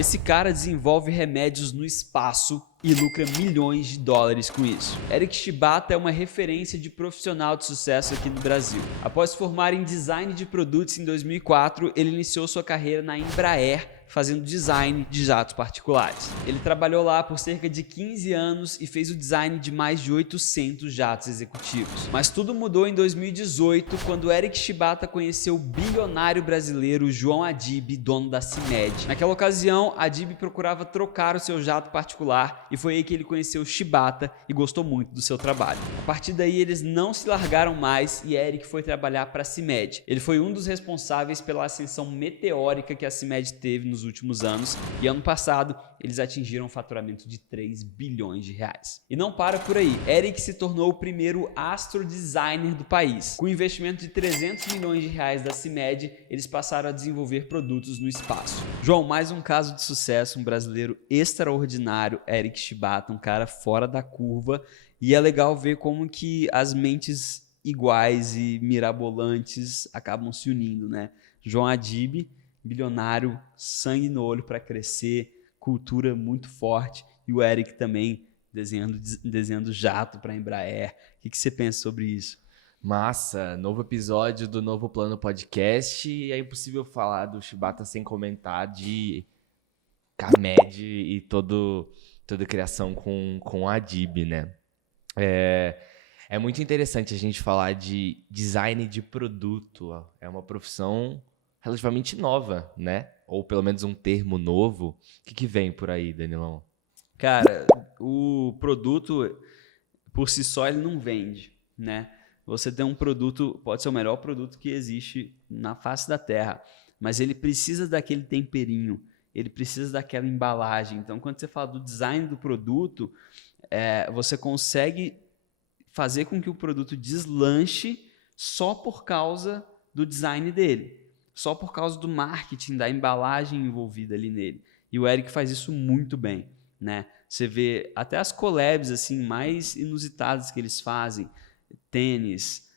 Esse cara desenvolve remédios no espaço e lucra milhões de dólares com isso. Eric Shibata é uma referência de profissional de sucesso aqui no Brasil. Após se formar em design de produtos em 2004, ele iniciou sua carreira na Embraer, fazendo design de jatos particulares. Ele trabalhou lá por cerca de 15 anos e fez o design de mais de 800 jatos executivos. Mas tudo mudou em 2018, quando Eric Shibata conheceu o bilionário brasileiro João Adib, dono da CIMED. Naquela ocasião, Adib procurava trocar o seu jato particular e foi aí que ele conheceu Shibata e gostou muito do seu trabalho. A partir daí, eles não se largaram mais e Eric foi trabalhar para a CIMED. Ele foi um dos responsáveis pela ascensão meteórica que a CIMED teve nos últimos anos, e ano passado eles atingiram um faturamento de 3 bilhões de reais. E não para por aí, Eric se tornou o primeiro astro designer do país. Com um investimento de 300 milhões de reais da CIMED, eles passaram a desenvolver produtos no espaço. João, mais um caso de sucesso, um brasileiro extraordinário, Eric Shibata, um cara fora da curva, e é legal ver como que as mentes iguais e mirabolantes acabam se unindo, né? João Adib, bilionário, sangue no olho para crescer, cultura muito forte, e o Eric também desenhando jato para a Embraer. O que você pensa sobre isso? Massa, novo episódio do Novo Plano Podcast, e é impossível falar do Shibata sem comentar de CARMED e toda a criação com a Adib, né? É muito interessante a gente falar de design de produto, é uma profissão relativamente nova, né? Ou pelo menos um termo novo. O que vem por aí, Danilão? Cara, o produto, por si só, ele não vende, né? Você tem um produto, pode ser o melhor produto que existe na face da Terra, mas ele precisa daquele temperinho, ele precisa daquela embalagem. Então, quando você fala do design do produto, você consegue fazer com que o produto deslanche só por causa do design dele. Só por causa do marketing, da embalagem envolvida ali nele. E o Eric faz isso muito bem, né? Você vê até as collabs assim, mais inusitadas que eles fazem, tênis,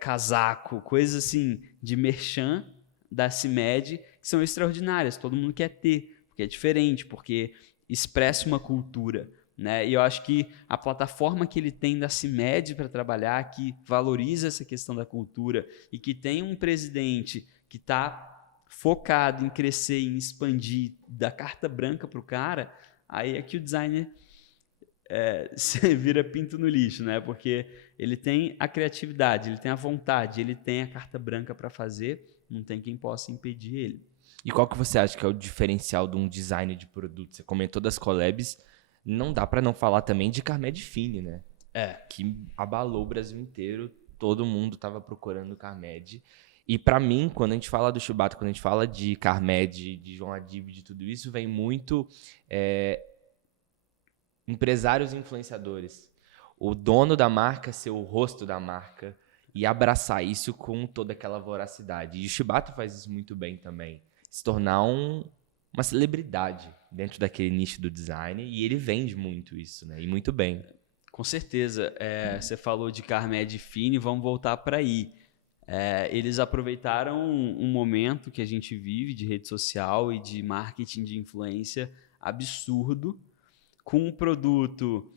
casaco, coisas assim de merchan da CIMED, que são extraordinárias, todo mundo quer ter, porque é diferente, porque expressa uma cultura, né? E eu acho que a plataforma que ele tem da CIMED para trabalhar, que valoriza essa questão da cultura e que tem um presidente que está focado em crescer, em expandir, da carta branca para o cara, aí é que o designer você vira pinto no lixo, né? Porque ele tem a criatividade, ele tem a vontade, ele tem a carta branca para fazer, não tem quem possa impedir ele. E qual que você acha que é o diferencial de um design de produto? Você comentou das collabs, não dá para não falar também de CARMED Fine, né? Que abalou o Brasil inteiro, todo mundo estava procurando CARMED. E para mim, quando a gente fala do Shibata, quando a gente fala de CARMED, de João Adib, de tudo isso, vem muito empresários e influenciadores. O dono da marca ser o rosto da marca e abraçar isso com toda aquela voracidade. E o Shibata faz isso muito bem também. Se tornar uma celebridade dentro daquele nicho do design, e ele vende muito isso, né? E muito bem. Com certeza. Você falou de CARMED Fine, vamos voltar para aí. Eles aproveitaram um momento que a gente vive de rede social e de marketing de influência absurdo, com um produto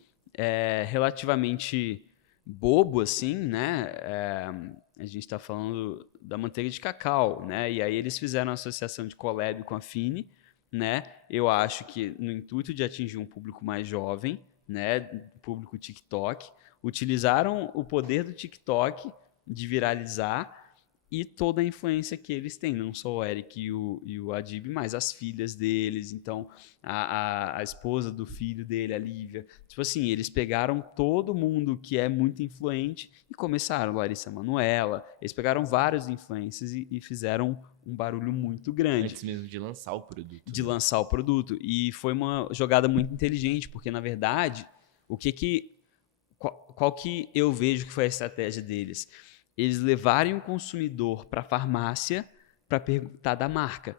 relativamente bobo, assim, né? A gente está falando da manteiga de cacau, né? E aí eles fizeram uma associação de collab com a Fine, né? Eu acho que no intuito de atingir um público mais jovem, né? Público TikTok, utilizaram o poder do TikTok de viralizar e toda a influência que eles têm, não só o Eric e o Adib, mas as filhas deles, então a esposa do filho dele, a Lívia. Tipo assim, eles pegaram todo mundo que é muito influente e começaram, Larissa Manoela, eles pegaram vários influencers e fizeram um barulho muito grande. Antes mesmo de lançar o produto. De lançar o produto. E foi uma jogada muito inteligente, porque, na verdade, qual que eu vejo que foi a estratégia deles? Eles levarem o consumidor para a farmácia para perguntar da marca.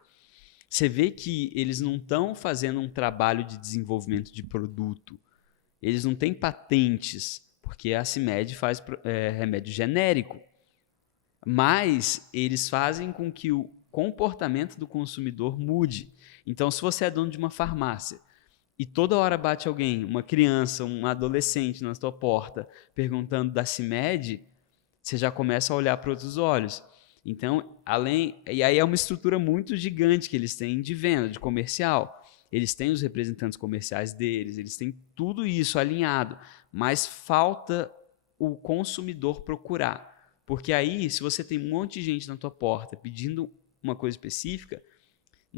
Você vê que eles não estão fazendo um trabalho de desenvolvimento de produto. Eles não têm patentes, porque a CIMED faz remédio genérico. Mas eles fazem com que o comportamento do consumidor mude. Então, se você é dono de uma farmácia e toda hora bate alguém, uma criança, um adolescente na sua porta, perguntando da CIMED, você já começa a olhar para outros olhos. Então, e aí é uma estrutura muito gigante que eles têm de venda, de comercial. Eles têm os representantes comerciais deles, eles têm tudo isso alinhado, mas falta o consumidor procurar. Porque aí, se você tem um monte de gente na tua porta pedindo uma coisa específica,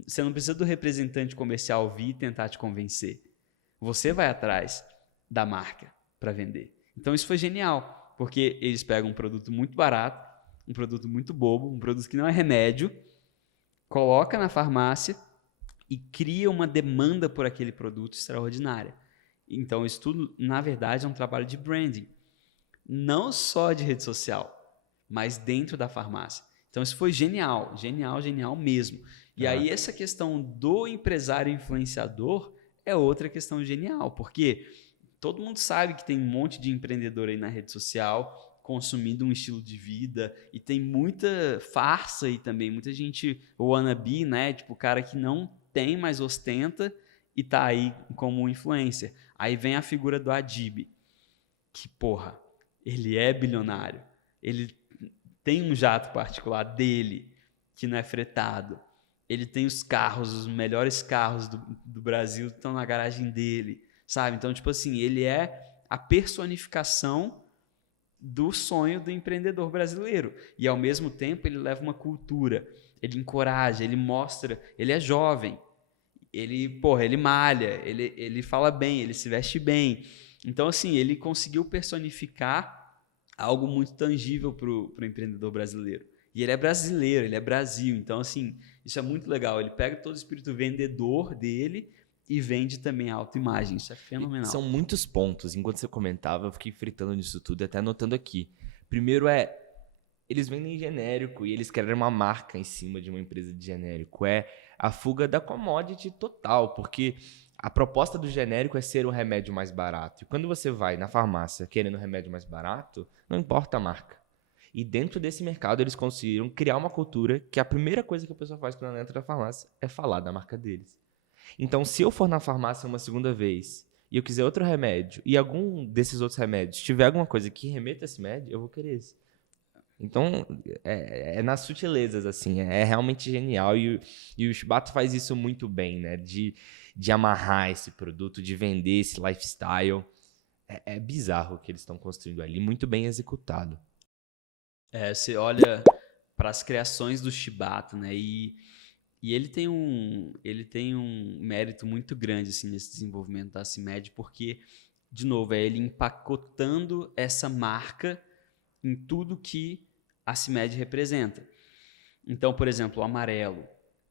você não precisa do representante comercial vir e tentar te convencer. Você vai atrás da marca para vender. Então, isso foi genial, porque eles pegam um produto muito barato, um produto muito bobo, um produto que não é remédio, coloca na farmácia e cria uma demanda por aquele produto extraordinária. Então, isso tudo, na verdade, é um trabalho de branding. Não só de rede social, mas dentro da farmácia. Então, isso foi genial, genial, genial mesmo. E aí, essa questão do empresário influenciador é outra questão genial, porque todo mundo sabe que tem um monte de empreendedor aí na rede social consumindo um estilo de vida e tem muita farsa e também muita gente wannabe, né? Tipo, o cara que não tem, mas ostenta e tá aí como influencer. Aí vem a figura do Adib, que, porra, ele é bilionário, ele tem um jato particular dele, que não é fretado, ele tem os carros, os melhores carros do Brasil estão na garagem dele, sabe? Então, tipo assim, ele é a personificação do sonho do empreendedor brasileiro. E, ao mesmo tempo, ele leva uma cultura, ele encoraja, ele mostra, ele é jovem, ele malha, ele fala bem, ele se veste bem. Então, assim, ele conseguiu personificar algo muito tangível para o empreendedor brasileiro. E ele é brasileiro, ele é Brasil. Então, assim, isso é muito legal. Ele pega todo o espírito vendedor dele e vende também a autoimagem. Isso é fenomenal. São muitos pontos. Enquanto você comentava, eu fiquei fritando nisso tudo e até anotando aqui. Primeiro eles vendem genérico e eles querem uma marca em cima de uma empresa de genérico. É a fuga da commodity total, porque a proposta do genérico é ser o remédio mais barato. E quando você vai na farmácia querendo um remédio mais barato, não importa a marca. E dentro desse mercado eles conseguiram criar uma cultura que a primeira coisa que a pessoa faz quando ela entra na farmácia é falar da marca deles. Então, se eu for na farmácia uma segunda vez e eu quiser outro remédio e algum desses outros remédios tiver alguma coisa que remeta a esse remédio, eu vou querer esse. Então, é nas sutilezas, assim, é realmente genial e o Shibata faz isso muito bem, né? De amarrar esse produto, de vender esse lifestyle. É bizarro o que eles estão construindo ali, muito bem executado. Você olha para as criações do Shibata, né? E ele tem um mérito muito grande assim, nesse desenvolvimento da CIMED, porque, de novo, é ele empacotando essa marca em tudo que a CIMED representa. Então, por exemplo, o amarelo,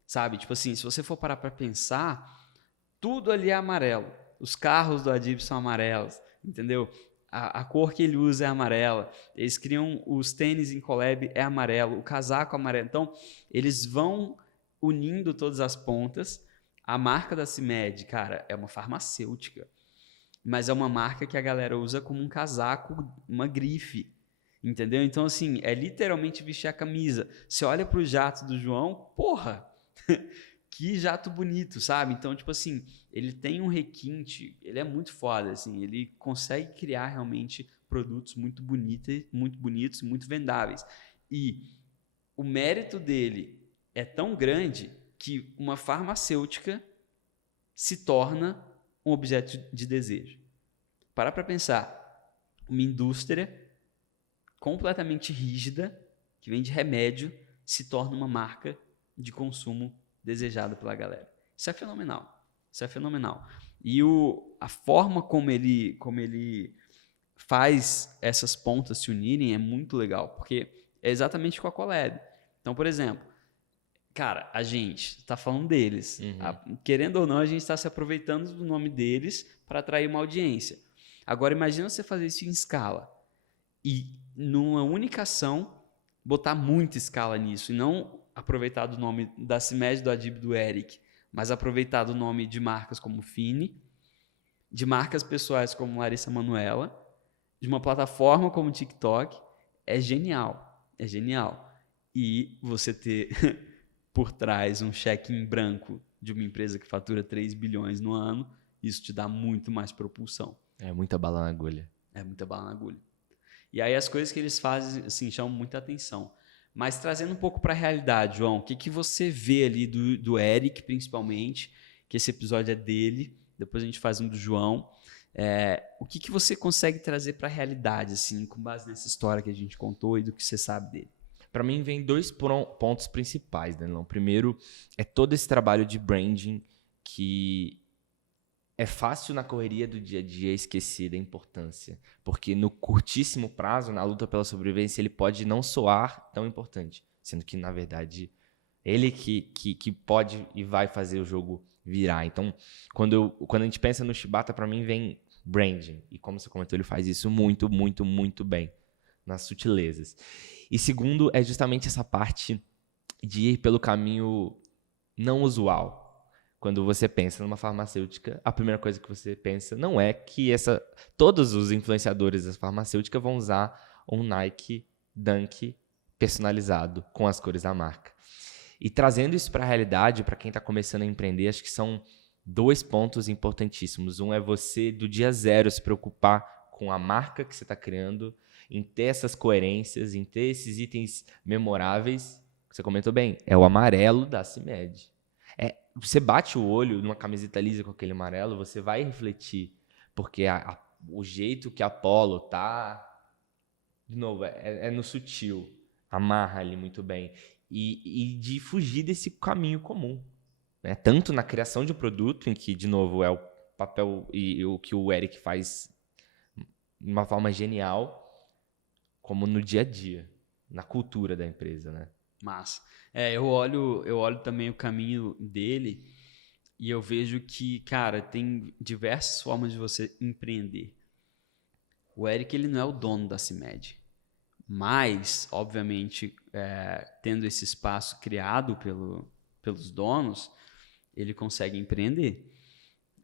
sabe? Tipo assim, se você for parar para pensar, tudo ali é amarelo. Os carros do Adib são amarelos, entendeu? A cor que ele usa é amarela. Eles criam os tênis em collab, é amarelo. O casaco é amarelo. Então, eles vão unindo todas as pontas. A marca da CIMED, cara, é uma farmacêutica, mas é uma marca que a galera usa como um casaco, uma grife, entendeu? Então, assim, é literalmente vestir a camisa. Você olha pro jato do João, porra, que jato bonito, sabe? Então, tipo assim, ele tem um requinte, ele é muito foda, assim, ele consegue criar realmente produtos muito bonitos, muito vendáveis. E o mérito dele é tão grande que uma farmacêutica se torna um objeto de desejo. Para pensar, uma indústria completamente rígida, que vende remédio, se torna uma marca de consumo desejada pela galera. Isso é fenomenal. Isso é fenomenal. E a forma como ele faz essas pontas se unirem é muito legal, porque é exatamente com a collab. Então, por exemplo, cara, a gente está falando deles. Querendo ou não, a gente está se aproveitando do nome deles para atrair uma audiência. Agora, imagina você fazer isso em escala e, numa única ação, botar muita escala nisso e não aproveitar do nome da CIMED, do Adib, do Eric, mas aproveitar do nome de marcas como Fini, de marcas pessoais como Larissa Manoela, de uma plataforma como TikTok. É genial. E você ter por trás um cheque em branco de uma empresa que fatura 3 bilhões no ano, isso te dá muito mais propulsão. É muita bala na agulha. É muita bala na agulha. E aí as coisas que eles fazem, assim, chamam muita atenção. Mas trazendo um pouco para a realidade, João, o que você vê ali do Eric, principalmente, que esse episódio é dele, depois a gente faz um do João. O que você consegue trazer para a realidade, assim, com base nessa história que a gente contou e do que você sabe dele? Para mim, vem 2 pontos principais, Danilão. Primeiro, é todo esse trabalho de branding que é fácil na correria do dia a dia esquecer da importância. Porque no curtíssimo prazo, na luta pela sobrevivência, ele pode não soar tão importante. Sendo que, na verdade, ele que pode e vai fazer o jogo virar. Então, quando a gente pensa no Shibata, para mim vem branding. E como você comentou, ele faz isso muito, muito, muito bem. Nas sutilezas. E segundo, é justamente essa parte de ir pelo caminho não usual. Quando você pensa numa farmacêutica, a primeira coisa que você pensa não é que todos os influenciadores da farmacêutica vão usar um Nike Dunk personalizado com as cores da marca. E trazendo isso para a realidade, para quem está começando a empreender, acho que são 2 pontos importantíssimos. Um é você, do dia zero, se preocupar com a marca que você está criando, em ter essas coerências, em ter esses itens memoráveis. Você comentou bem, é o amarelo da CIMED. Você bate o olho numa camiseta lisa com aquele amarelo, você vai refletir, porque o jeito que a Polo tá, de novo, é no sutil, amarra ali muito bem, e de fugir desse caminho comum, né? Tanto na criação de um produto, em que, de novo, é o papel e o que o Eric faz de uma forma genial, como no dia a dia, na cultura da empresa, né? Massa. Eu olho também o caminho dele e eu vejo que, cara, tem diversas formas de você empreender. O Eric, ele não é o dono da CIMED, mas, obviamente, tendo esse espaço criado pelos donos, ele consegue empreender.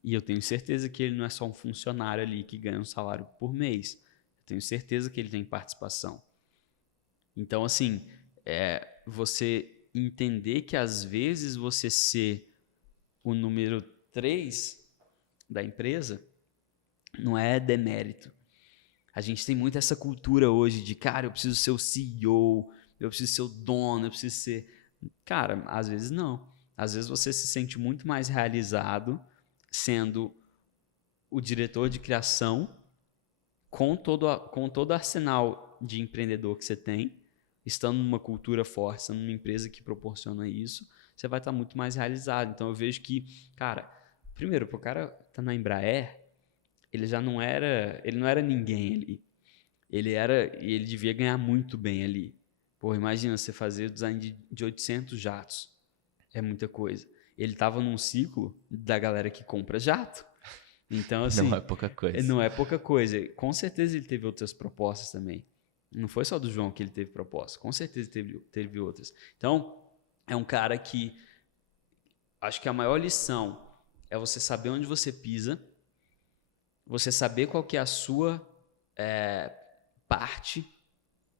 E eu tenho certeza que ele não é só um funcionário ali que ganha um salário por mês. Eu tenho certeza que ele tem participação. Então, assim, você entender que às vezes você ser o número 3 da empresa não é demérito. A gente tem muito essa cultura hoje de, cara, eu preciso ser o CEO, eu preciso ser o dono, eu preciso ser... Cara, às vezes não. Às vezes você se sente muito mais realizado sendo o diretor de criação com todo o arsenal de empreendedor que você tem, estando numa cultura forte, estando numa empresa que proporciona isso, você vai estar muito mais realizado. Então eu vejo que, cara, primeiro, para o cara estar na Embraer, ele não era ninguém ali. Ele devia ganhar muito bem ali. Pô, imagina você fazer o design de 800 jatos. É muita coisa. Ele estava num ciclo da galera que compra jato. Então, assim, não é pouca coisa. Não é pouca coisa. Com certeza ele teve outras propostas também. Não foi só do João que ele teve proposta. Com certeza teve outras. Então, é um cara que... Acho que a maior lição é você saber onde você pisa, você saber qual que é a sua parte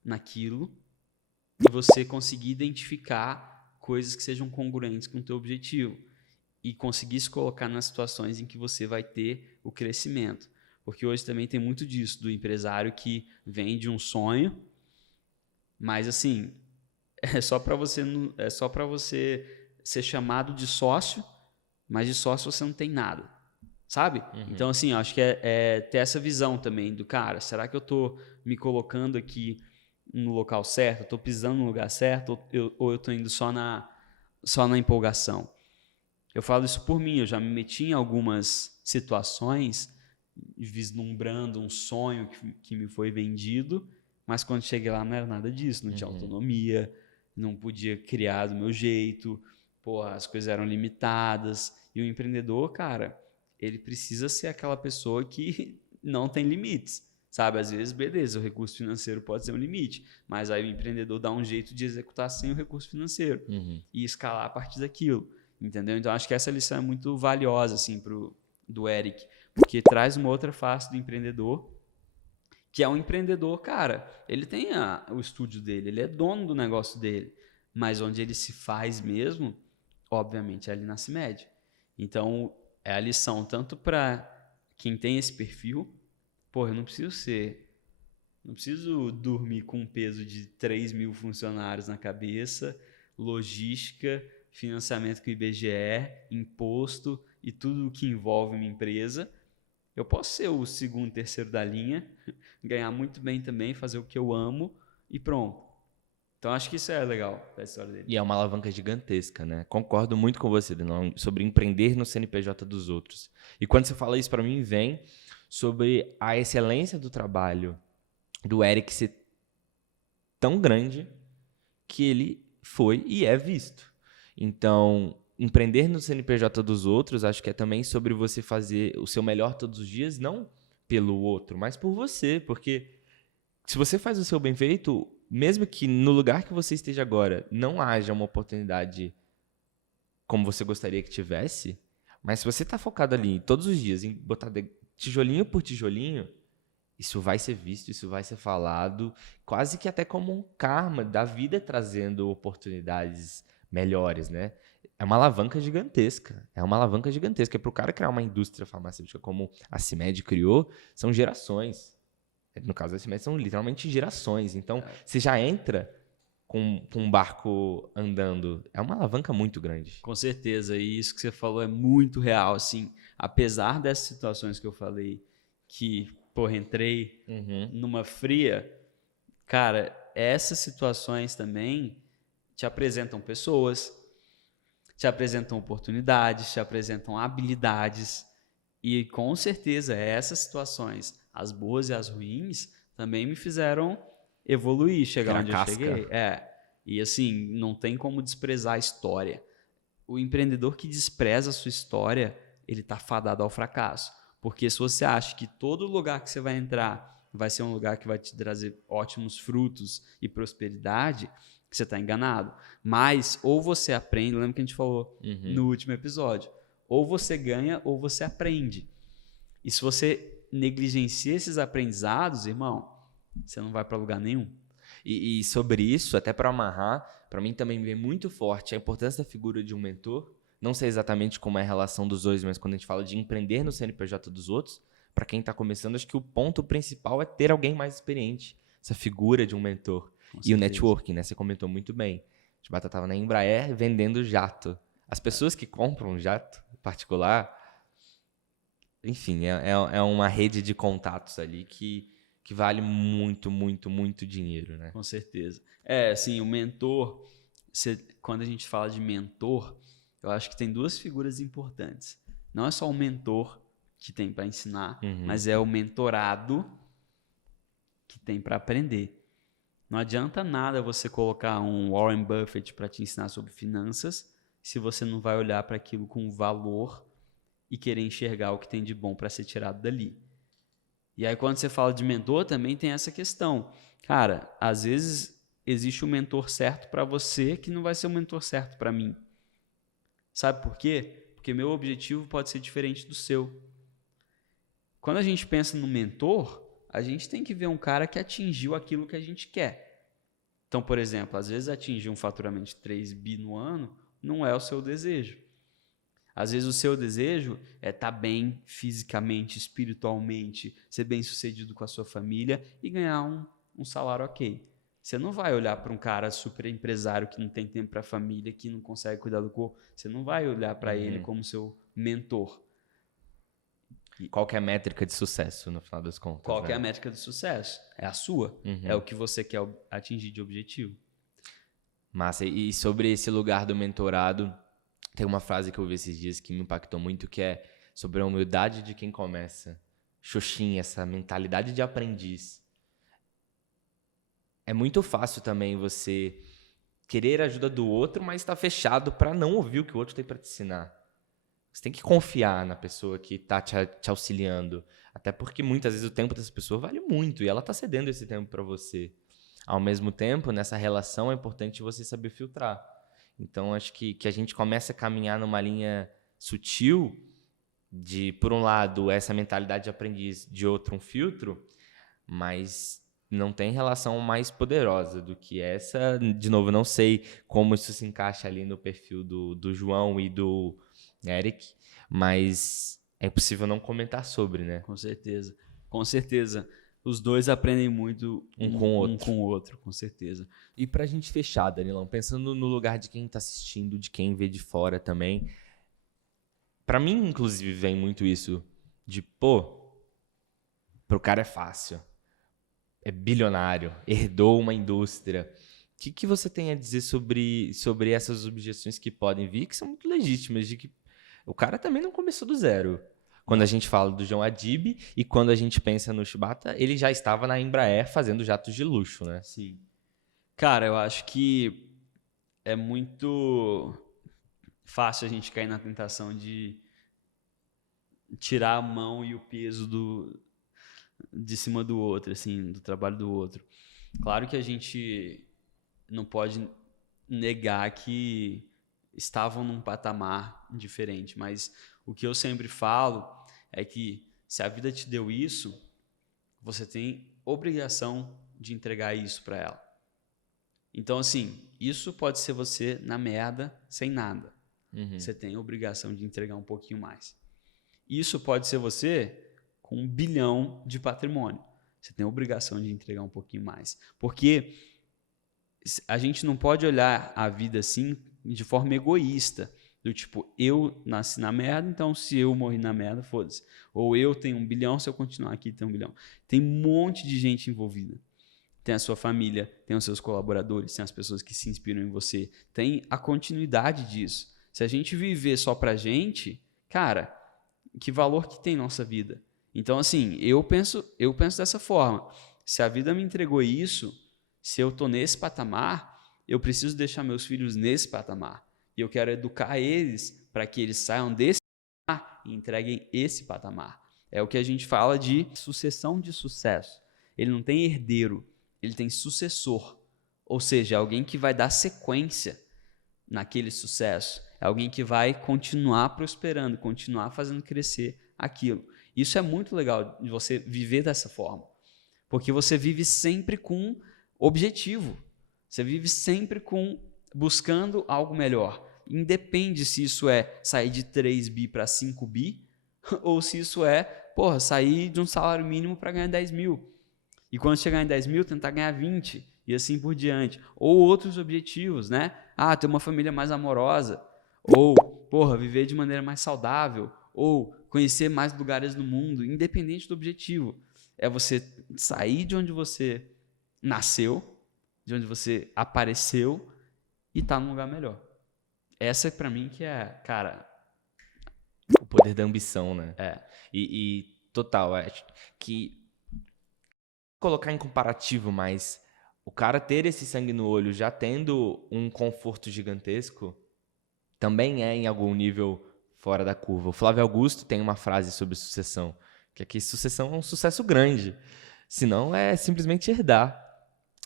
naquilo e você conseguir identificar coisas que sejam congruentes com o teu objetivo e conseguir se colocar nas situações em que você vai ter o crescimento. Porque hoje também tem muito disso, do empresário que vende um sonho, mas assim, é só para você ser chamado de sócio, mas de sócio você não tem nada, sabe? Uhum. Então, assim, acho que é ter essa visão também do cara, será que eu estou me colocando aqui no local certo, eu estou pisando no lugar certo, ou eu estou indo só na empolgação? Eu falo isso por mim, eu já me meti em algumas situações vislumbrando um sonho que me foi vendido, mas quando cheguei lá não era nada disso, não tinha autonomia, não podia criar do meu jeito, as coisas eram limitadas. E o empreendedor, cara, ele precisa ser aquela pessoa que não tem limites, sabe? Às vezes, beleza, o recurso financeiro pode ser um limite, mas aí o empreendedor dá um jeito de executar sem o recurso financeiro e escalar a partir daquilo, entendeu? Então, acho que essa lição é muito valiosa, assim, do Eric, porque traz uma outra face do empreendedor, que é um empreendedor, cara, ele tem o estúdio dele, ele é dono do negócio dele, mas onde ele se faz mesmo, obviamente, é ali na CIMED. Então, é a lição tanto para quem tem esse perfil, pô, eu não preciso dormir com um peso de 3 mil funcionários na cabeça, logística, financiamento com o IBGE, imposto e tudo o que envolve minha empresa. Eu posso ser o segundo, terceiro da linha, ganhar muito bem também, fazer o que eu amo e pronto. Então acho que isso é legal da história dele. E é uma alavanca gigantesca, né? Concordo muito com você, Denão, sobre empreender no CNPJ dos outros. E quando você fala isso, para mim, vem sobre a excelência do trabalho do Eric ser tão grande que ele foi e é visto. Então, empreender no CNPJ dos outros, acho que é também sobre você fazer o seu melhor todos os dias, não pelo outro, mas por você. Porque se você faz o seu bem feito, mesmo que no lugar que você esteja agora não haja uma oportunidade como você gostaria que tivesse, mas se você está focado ali todos os dias em botar tijolinho por tijolinho, isso vai ser visto, isso vai ser falado, quase que até como um karma da vida trazendo oportunidades melhores, né? É uma alavanca gigantesca. É uma alavanca gigantesca. Para o cara criar uma indústria farmacêutica como a CIMED criou, são gerações. No caso da CIMED, são literalmente gerações. Então, você já entra com um barco andando. É uma alavanca muito grande. Com certeza, e isso que você falou é muito real, assim, apesar dessas situações que eu falei, que, porra, entrei numa fria, cara, essas situações também te apresentam pessoas, te apresentam oportunidades, te apresentam habilidades, e com certeza essas situações, as boas e as ruins, também me fizeram evoluir, chegar onde eu cheguei. E assim, não tem como desprezar a história. O empreendedor que despreza a sua história, ele está fadado ao fracasso. Porque se você acha que todo lugar que você vai entrar vai ser um lugar que vai te trazer ótimos frutos e prosperidade, você está enganado. Mas ou você aprende, lembra que a gente falou no último episódio, ou você ganha ou você aprende. E se você negligencia esses aprendizados, irmão, você não vai para lugar nenhum. E sobre isso, até para amarrar, para mim também vem muito forte a importância da figura de um mentor. Não sei exatamente como é a relação dos dois, mas quando a gente fala de empreender no CNPJ dos outros, para quem está começando, acho que o ponto principal é ter alguém mais experiente. Essa figura de um mentor. E o networking, né? Você comentou muito bem. A Chibata estava na Embraer vendendo jato. As pessoas que compram jato particular, enfim, é uma rede de contatos ali que vale muito, muito, muito dinheiro, né? Com certeza. Assim, o mentor, quando a gente fala de mentor, eu acho que tem duas figuras importantes. Não é só o mentor que tem para ensinar, mas é o mentorado que tem para aprender. Não adianta nada você colocar um Warren Buffett para te ensinar sobre finanças se você não vai olhar para aquilo com valor e querer enxergar o que tem de bom para ser tirado dali. E aí, quando você fala de mentor, também tem essa questão. Cara, às vezes existe um mentor certo para você que não vai ser o mentor certo para mim. Sabe por quê? Porque meu objetivo pode ser diferente do seu. Quando a gente pensa no mentor, a gente tem que ver um cara que atingiu aquilo que a gente quer. Então, por exemplo, às vezes atingir um faturamento de 3 bi no ano não é o seu desejo. Às vezes o seu desejo é estar bem fisicamente, espiritualmente, ser bem sucedido com a sua família e ganhar um salário ok. Você não vai olhar para um cara super empresário que não tem tempo para a família, que não consegue cuidar do corpo. Você não vai olhar para ele como seu mentor. Qual que é a métrica de sucesso, no final das contas? Qual que é a métrica de sucesso? É a sua. É o que você quer atingir de objetivo. Massa. E sobre esse lugar do mentorado, tem uma frase que eu vi esses dias que me impactou muito, que é sobre a humildade de quem começa. Xoxinha, essa mentalidade de aprendiz. É muito fácil também você querer a ajuda do outro, mas estar fechado para não ouvir o que o outro tem para te ensinar. Você tem que confiar na pessoa que está te auxiliando. Até porque muitas vezes o tempo dessa pessoa vale muito e ela está cedendo esse tempo para você. Ao mesmo tempo, nessa relação é importante você saber filtrar. Então, acho que a gente começa a caminhar numa linha sutil de, por um lado, essa mentalidade de aprendiz, de outro, um filtro, mas não tem relação mais poderosa do que essa. De novo, não sei como isso se encaixa ali no perfil do João e do Eric, mas é impossível não comentar sobre, né? Com certeza. Com certeza. Os dois aprendem muito Um com o outro. um com o outro, com certeza. E pra gente fechar, Danilão, pensando no lugar de quem tá assistindo, de quem vê de fora também, pra mim, inclusive, vem muito isso de, pô, pro cara é fácil, é bilionário, herdou uma indústria. O que você tem a dizer sobre essas objeções que podem vir, que são muito legítimas, de que o cara também não começou do zero. Quando a gente fala do João Adib e quando a gente pensa no Shibata, ele já estava na Embraer fazendo jatos de luxo, né? Sim. Cara, eu acho que é muito fácil a gente cair na tentação de tirar a mão e o peso de cima do outro, assim, do trabalho do outro. Claro que a gente não pode negar que estavam num patamar diferente, mas o que eu sempre falo é que se a vida te deu isso, você tem obrigação de entregar isso para ela. Então, assim, isso pode ser você na merda, sem nada. Você tem a obrigação de entregar um pouquinho mais. Isso pode ser você com 1 bilhão de patrimônio. Você tem a obrigação de entregar um pouquinho mais. Porque a gente não pode olhar a vida assim de forma egoísta. Do tipo, eu nasci na merda, então se eu morrer na merda, foda-se. Ou eu tenho 1 bilhão, se eu continuar aqui, tenho 1 bilhão. Tem um monte de gente envolvida. Tem a sua família, tem os seus colaboradores, tem as pessoas que se inspiram em você. Tem a continuidade disso. Se a gente viver só pra gente, cara, que valor que tem nossa vida? Então, assim, eu penso dessa forma. Se a vida me entregou isso, se eu tô nesse patamar, eu preciso deixar meus filhos nesse patamar. E eu quero educar eles para que eles saiam desse patamar e entreguem esse patamar. É o que a gente fala de sucessão de sucesso. Ele não tem herdeiro, ele tem sucessor. Ou seja, alguém que vai dar sequência naquele sucesso. É alguém que vai continuar prosperando, continuar fazendo crescer aquilo. Isso é muito legal de você viver dessa forma. Porque você vive sempre com objetivo. Você vive sempre buscando algo melhor. Independe se isso é sair de 3 bi para 5 bi ou se isso é, porra, sair de um salário mínimo para ganhar 10 mil. E quando chegar em 10 mil, tentar ganhar 20 e assim por diante. Ou outros objetivos, né? Ah, ter uma família mais amorosa. Ou, porra, viver de maneira mais saudável. Ou conhecer mais lugares no mundo, independente do objetivo. É você sair de onde você nasceu, de onde você apareceu e estar num lugar melhor. Essa é pra mim que é, cara... O poder da ambição, né? É. E total, acho que colocar em comparativo, mas o cara ter esse sangue no olho já tendo um conforto gigantesco também é em algum nível fora da curva. O Flávio Augusto tem uma frase sobre sucessão, que é que sucessão é um sucesso grande, senão é simplesmente herdar.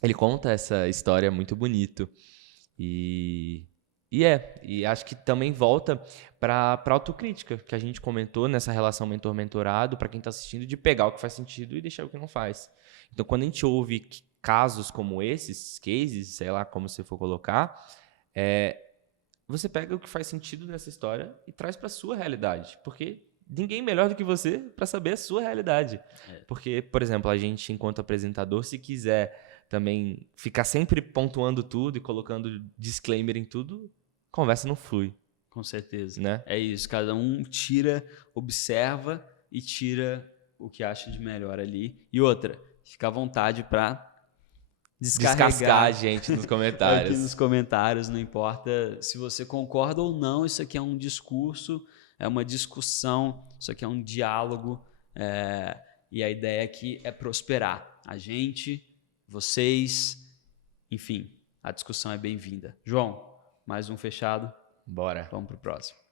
Ele conta essa história muito bonito e acho que também volta para autocrítica, que a gente comentou nessa relação mentor-mentorado, para quem está assistindo, de pegar o que faz sentido e deixar o que não faz. Então, quando a gente ouve casos como esses, cases, sei lá como você for colocar, você pega o que faz sentido nessa história e traz para a sua realidade, porque ninguém melhor do que você para saber a sua realidade. Porque, por exemplo, a gente, enquanto apresentador, se quiser também ficar sempre pontuando tudo e colocando disclaimer em tudo, a conversa não flui. Com certeza. Né? É isso, cada um tira, observa e tira o que acha de melhor ali. E outra, fica à vontade para descascar a gente nos comentários. Aqui nos comentários, não importa se você concorda ou não, isso aqui é um discurso, é uma discussão, isso aqui é um diálogo, e a ideia aqui é prosperar. A gente, vocês, enfim, a discussão é bem-vinda. João, mais um fechado. Bora. Vamos pro próximo.